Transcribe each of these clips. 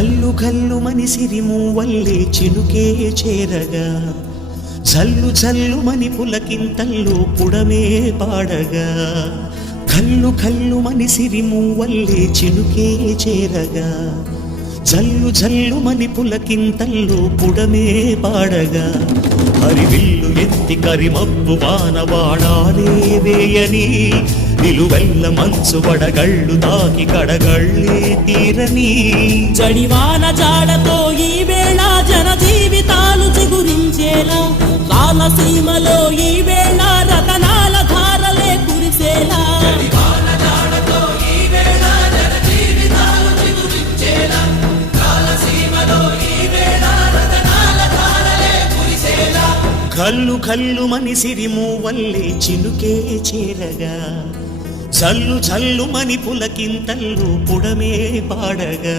కల్లు కల్లు మని సిరిమూవల్లే చినుకే చేరగా జల్లు జల్లు మని పులకింతల్లో పుడమే పాడగా కల్లు కల్లు మని సిరిమూవల్లే చినుకే చేరగా జల్లు జల్లు మని పులకింతల్లో పుడమే పాడగా హరివిల్లు ఎత్తి కరిమబ్బు వానవాడాలే వేయని నిలువెల్ల మంచు వడగళ్ళు తాకి కడగళ్ళే తీరని జడివాన జాడతో ఈ వేళ జన జీవితాలు చిగురించేలా రాలసీమలో ఈ వేళ రతనాల ధారలే కురిసేలా కల్లు కల్లు మని సిరిమూవల్లే చినుకే చేరగా జల్లు జల్లు మని పులకింతల్లు పుడమే పాడగా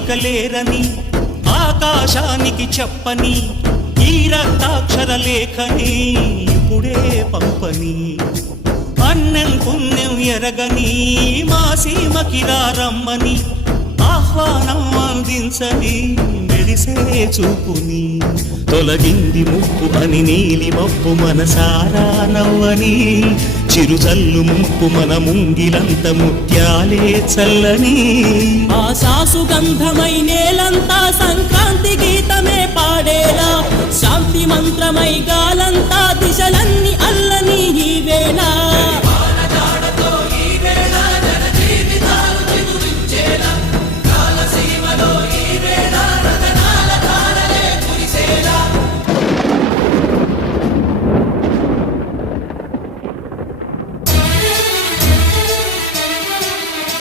ఇక లేరని ఆకాశానికి చెప్పని ఈ రక్తాక్షర లేఖని ఇప్పుడే పంపని అన్నం పుణ్యం ఎరగని మా సీమకి రమ్మని ఆహ్వానం అందించని మెరిసే చూపుని తొలగింది ముప్పు అని నీలి మప్పు మనసారా నవ్వని చిరుజల్లు ముప్పు మన ముంగిలంత ముత్యాలే చల్లని ఆశాసు గంధమై నేలంతా సంక్రాంతి గీతమే పాడేలా శాంతి మంత్రమై గా